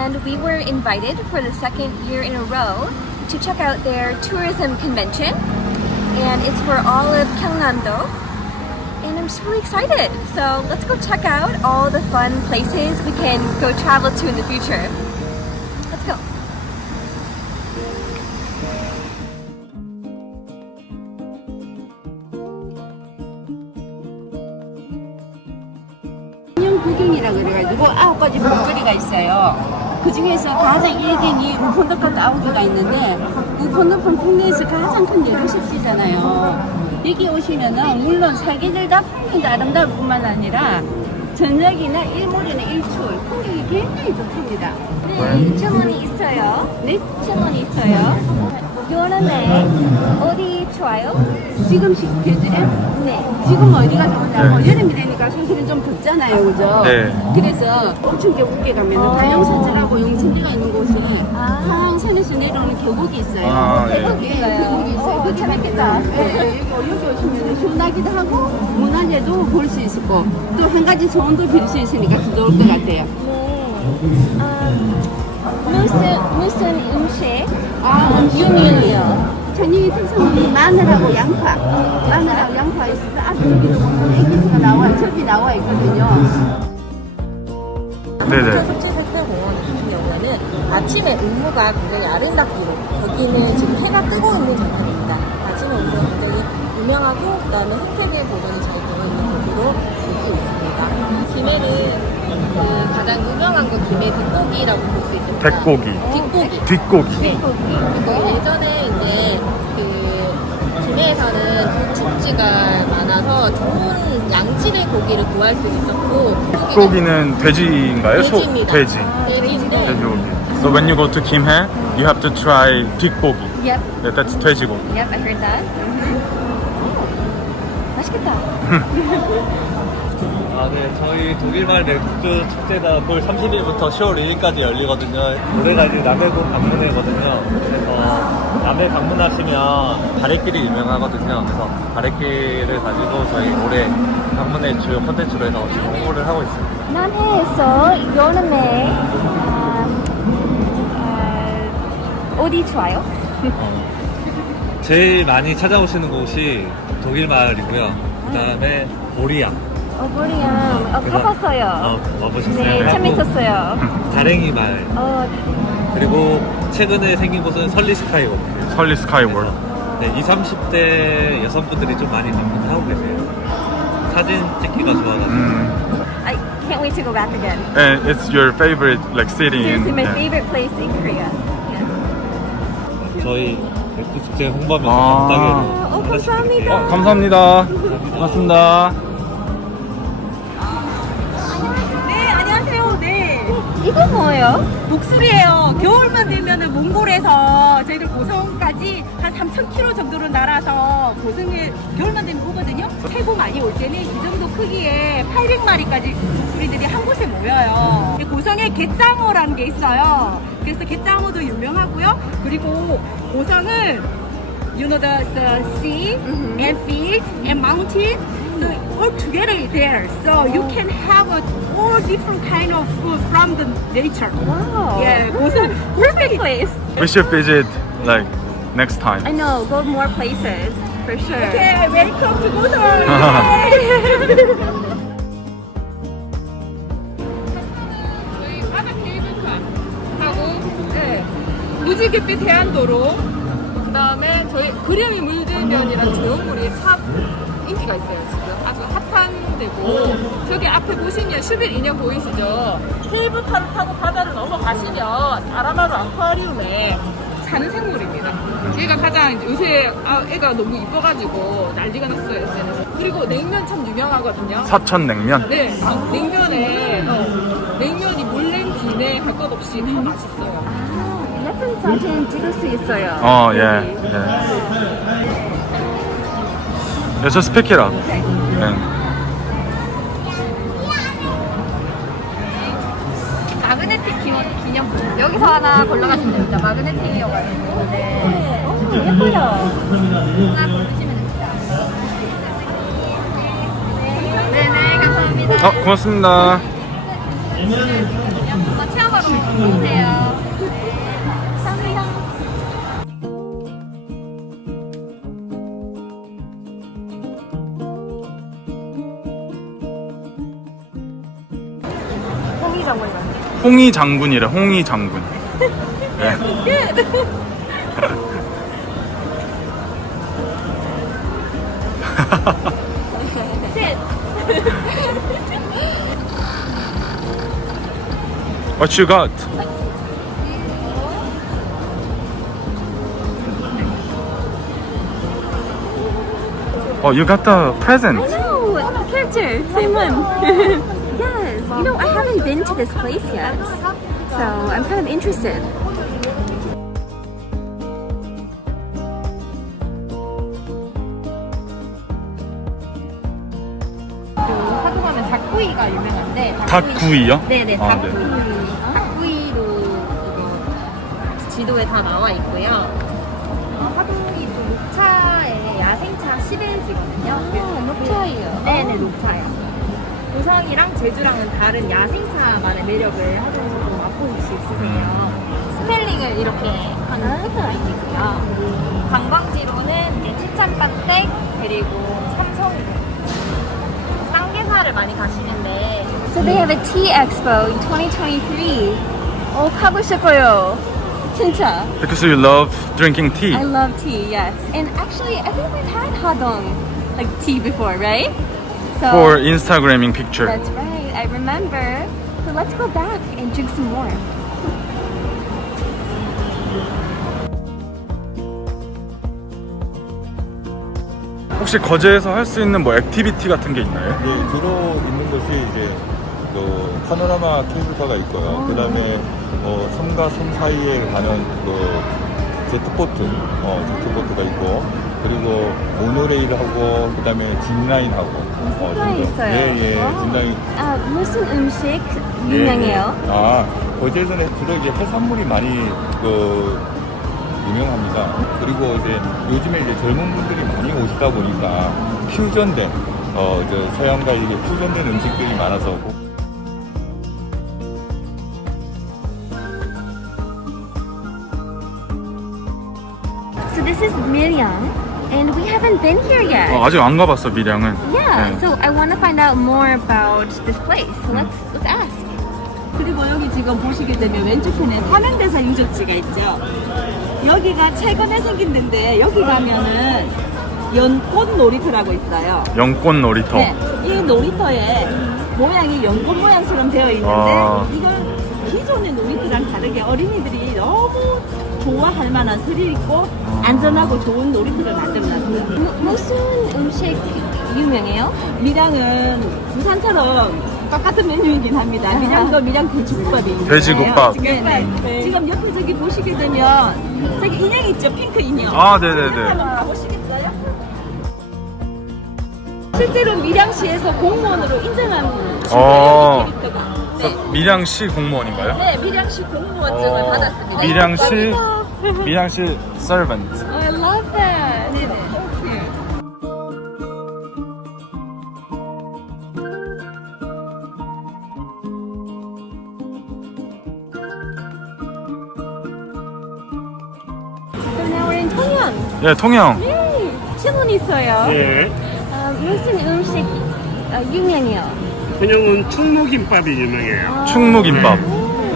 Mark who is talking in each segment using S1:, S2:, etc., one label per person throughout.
S1: and we were invited for the second year in a row to check out their tourism convention, and it's for all of Gyeongnam-do. And I'm just really excited. So let's go check out all the fun places we can go travel to in the future. Let's go.
S2: 인형 구경이라 그래가지고 아홉 가지 목걸이가 있어요. 그 중에서 가장 1등이 우폰더컵 아홉 개가 있는데 우폰더컵 국내에서 가장 큰 예로cep시잖아요. 여기 오시면은 물론 사계절 다 풍경이 아름다울 뿐만 아니라 저녁이나 일몰이나 일출 풍경이 굉장히 좋습니다.
S1: 네, 주문이 있어요.
S2: 네,
S1: 주문이 있어요. 여름에 어디 좋아요?
S2: 지금 시 계절에
S1: 네.
S2: 지금 어디가 좋냐면 여름이 되니까 사실은 좀 덥잖아요, 그죠?
S3: 네.
S2: 그래서 엄청 계곡에 가면
S1: 어.
S2: 다용산천하고 용천대가 있는 곳이
S1: 아.
S2: 상산에서 내려오는 계곡이 있어요.
S3: 아, 예.
S1: 계곡이
S2: 예,
S1: 있어요.
S2: 계곡이 있어요.
S1: 어,
S2: 거기
S1: 재밌겠다.
S2: 가면은, 예, 예, 여기, 여기 오시면 시원하기도 하고 문화재도 볼 수 있을 거. 또한 가지 소원도 빌 수 있으니까 더 좋을 것 같아요.
S1: 네. 음, 무슨 무슨 음식
S2: 아,
S1: 유명해요?
S2: 저녁에 특성은 마늘하고 양파. 마늘하고 양파 있어서 앞에 여기도 보면 에기스가 나와, 접이 나와 있거든요.
S3: 네네.
S4: 같은 경우에는 아침에 운무가 굉장히 아름답기로 여기는 지금 해가 뜨고 있는 장면입니다. 아침에 운무가 굉장히 유명하고 그다음에 흑해비의 보존이 잘 되어 있는 곳으로 볼 수 있습니다. 김해는 그 가장 유명한 건 김해 뒷고기라고 볼 수 있습니다.
S3: 백고기.
S4: 뒷고기.
S3: 뒷고기.
S4: 네. 그리고 예전에 이제 그 김해에서는 죽지가 많아서 좋은 양질의 고기를 구할 수 있었고
S3: 뒷고기는 돼지인가요? 소?
S4: 돼지입니다.
S3: 돼지.
S4: 돼지인데
S3: 돼지고기. So when you go to Kimhae, you have to try 뒷고기.
S1: Yep.
S3: Yeah, that's 돼지고기.
S1: Yep, I heard that. 오, 맛있겠다.
S5: 아, 네. 저희 독일말 맥주 축제가 9월 30일부터 10월 2일까지 열리거든요. 올해가 이제 남해군 방문회거든요. 그래서 남해 방문하시면 가래길이 유명하거든요. 그래서 가래길을 가지고 저희 올해 방문회 주요 콘텐츠로 해서 지금 홍보를 하고 있습니다.
S1: 남해에서 여름에 음, 어, 어디 좋아요?
S5: 제일 많이 찾아오시는 곳이 독일 마을이고요. 그 다음에 보리야.
S1: 어, 보리암. 어,
S5: 그다음-
S1: 가봤어요.
S5: 어, 와보셨어요?
S1: 네, 재밌었어요.
S5: 다랭이 마을.
S1: 어,
S5: 그리고 최근에 생긴 곳은 설리 스카이워크.
S3: 설리 스카이월드.
S5: 네, 20, 30대 여성분들이 좀 많이 방문하고 계세요. 사진 찍기가 좋아가지고.
S3: 음.
S1: I can't wait to go back again.
S3: And it's your favorite like city in
S1: Seriously, my
S3: yeah.
S1: favorite place in Korea. Yeah.
S5: 저희 맥주 축제 홍보하면서
S3: 아.
S1: 어, 감사합니다.
S3: 어, 감사합니다. 고맙습니다.
S1: 이거 뭐예요?
S6: 목술이에요. 겨울만 되면은 몽골에서 저희들 고성까지 한 3,000km 정도로 날아서 고성에 겨울만 되면 오거든요. 최고 많이 올 때는 이 정도 크기에 800마리까지 목술이들이 한 곳에 모여요. 고성에 갯장어라는 게 있어요. 그래서 갯장어도 유명하고요. 그리고 고성은 you know the, the sea and field and mountain so all together there so you can have a, all different kind of food from the nature
S1: Wow.
S6: yeah 고성
S1: Perfect place.
S3: We should visit like next time.
S1: I know, go more places for sure.
S6: okay welcome to 고성 저희 바다 케이블카 하고 네, 무지갯빛 해안도로 그 다음에 저희 그림이 물 든 면이라는 조형물이 참 인기가 있어요 지금 아주 핫한 데고 저기 앞에 보시면 슈빌 인형 보이시죠 케이블카를 타고 바다를 넘어가시면 아라마루 아쿠아리움에 사는 생물입니다 얘가 가장 이제 요새 아, 애가 너무 이뻐가지고 난리가 났어요 SNS 그리고 냉면 참 유명하거든요
S3: 사천 냉면.
S6: 네, 냉면에 어, 냉면이 물냉 비냉 할것 없이 다 맛있어요.
S1: 아, 예쁜 사진 찍을 수 있어요.
S3: 어, 예. 예.
S1: 마그네틱 기념, 기념품. 여기서 하나 골라가시면 됩니다. 마그네틱이어가지고. 네. 오, 예뻐요. 하나 고르시면 됩니다. 네네, 감사합니다.
S3: 어, 고맙습니다.
S1: 한번 체험하러 오세요. 감
S4: 장군이 맞네.
S3: 홍희 장군이래. 홍희 장군. 네. What you got? Oh, you got the present.
S1: No, character, same one. Haven't been to this place yet, so I'm kind of interested.
S4: 하동하면 닭구이가 유명한데
S3: 닭구이요?
S4: 네네
S3: 아,
S4: 닭구이 닭구이로 이거 지도에 다 나와 있고요 어, 하동이 또 녹차의 야생차 시베지거든요
S1: 아, 녹차예요.
S4: 네네 녹차예요 고성이랑 제주랑은 다른 야생차만의 매력을 좀 맛보실 수 있으세요 스펠링을 이렇게 하는 스펠링이고요 관광지로는 이제 치찬반댁 그리고 삼성동 쌍계사를 많이 가시는데
S1: So they have a tea expo in 2023. 어, 가고 싶어요. 진짜.
S3: Because you love drinking tea.
S1: I love tea, yes. And actually, I think we've had hadong, like tea before, right? So
S3: For Instagramming picture.
S1: that's right. I remember. So let's go back and drink some more.
S3: 혹시 거제에서 할 수 있는 뭐 액티비티 같은 게 있나요?
S7: 예, 주로 있는 것이 이제 그 파노라마 케이블카가 있고요. 그 다음에 어, 섬과 섬 사이에 가는 그 제트보트, 어, 제트보트가 있고, 그리고 모노레일하고, 그 다음에 짚라인하고. 어,
S1: 짚라인
S7: 등등.
S1: 있어요.
S7: 예, 예,
S1: 와.
S7: 짚라인.
S1: 아, 무슨 음식
S7: 예,
S1: 유명해요?
S7: 예. 아, 거제에서는 주로 이제 해산물이 많이 그 유명합니다. 그리고 이제 요즘에 이제 젊은 분들이 많이 오시다 보니까 퓨전된 어, 저 서양과 이게 퓨전된 음식들이 많아서
S1: So this is Miryang, and we haven't been here yet.
S3: 어, 아직 안 가봤어 밀양은.
S1: Yeah,
S3: 네.
S1: so I want to find out more about this place. So let's let's ask.
S8: 그리고 여기 지금 보시게 되면 왼쪽편에 삼양대사 유적지가 있죠. 여기가 최근에 생긴 데인데 여기 가면은 연꽃 놀이터라고 있어요.
S3: 연꽃 놀이터.
S8: 네, 이 놀이터에 모양이 연꽃 모양처럼 되어 있는데
S3: 아.
S8: 이건 기존의 놀이터랑 다르게 어린이들이 너무 좋아할 만한 스릴 있고 안전하고 좋은 놀이터를 만들어놨어요.
S1: 무, 무슨 음식 유명해요?
S8: 밀양은 부산처럼 똑같은 메뉴이긴 합니다. 밀양도 밀양 돼지국밥이 있는데
S3: 돼지국밥.
S8: 네. 지금 옆에 저기 보시게 되면 저기 인형 있죠? 핑크 인형.
S3: 아, 네네네.
S8: 한번 가보시겠어요? 실제로 밀양시에서 공무원으로 인정한
S3: 어.
S8: 캐릭터가
S3: 저 밀양시 공무원인가요?
S8: 네, 밀양시 공무원증을
S3: 어,
S8: 받았습니다.
S3: 밀양시 밀양시 servant.
S1: I love that.
S8: 네네.
S1: So now we're in 통영.
S3: 예, 통영.
S1: 네, 질문 있어요.
S9: 예,
S1: 아, 무슨 음식 아, 유명해요?
S9: 통영은 충무김밥이 유명해요.
S3: 충무김밥.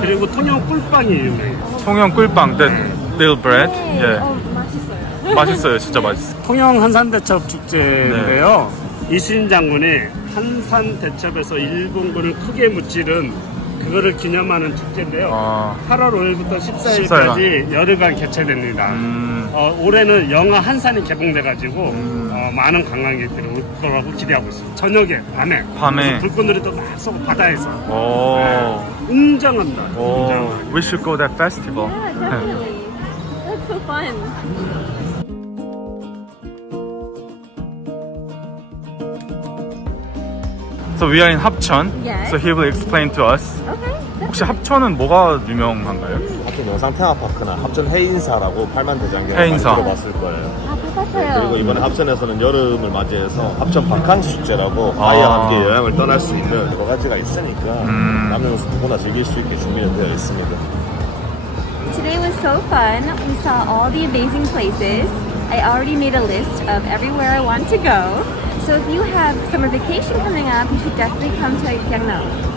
S9: 그리고 통영 꿀빵이 유명해요.
S3: 통영 꿀빵. The little bread.
S1: 네,
S3: 예.
S1: 어, 맛있어요.
S3: 맛있어요. 진짜 맛있어.
S9: 통영 한산대첩 축제인데요. 이순신 장군이 한산대첩에서 일본군을 크게 무찌른 그거를 기념하는 축제인데요.
S3: 아.
S9: 8월 5일부터 14일까지 열흘간 개최됩니다.
S3: 음.
S9: 어, 올해는 영화 한산이 개봉돼가지고
S3: 음.
S9: 어, 많은 관광객들이 올 거라고 기대하고 있습니다. 저녁에, 밤에.
S3: 밤에.
S9: 그래서 불꽃놀이 도 막 쏘고 바다에서.
S3: 오.
S9: 웅장합니다.
S3: 오.
S9: 웅장합니다.
S3: We should go that festival.
S1: Yeah, definitely. That's so fun.
S3: So we are in Hapcheon.
S1: Yes.
S3: So he will explain to us.
S1: Okay,
S3: 혹시 합천은 뭐가 유명한가요?
S10: 합천 영상 테마파크나 합천 해인사라고 팔만대장경
S3: 해인사.
S10: 들어봤을 거예요.
S1: 아,
S10: 그리고
S1: 가봤어요.
S10: 이번에 합천에서는 여름을 맞이해서 합천 바캉스 축제라고
S3: 아.
S10: 아이와 함께 여행을 떠날 수 있는 여러 가지가 있으니까
S3: 음.
S10: 남녀노소 누구나 즐길 수 있게 준비는 되어 있습니다.
S1: Today was so fun. We saw all the amazing places. I already made a list of everywhere I want to go. So if you have summer vacation coming up, you should definitely come to Gyeongno.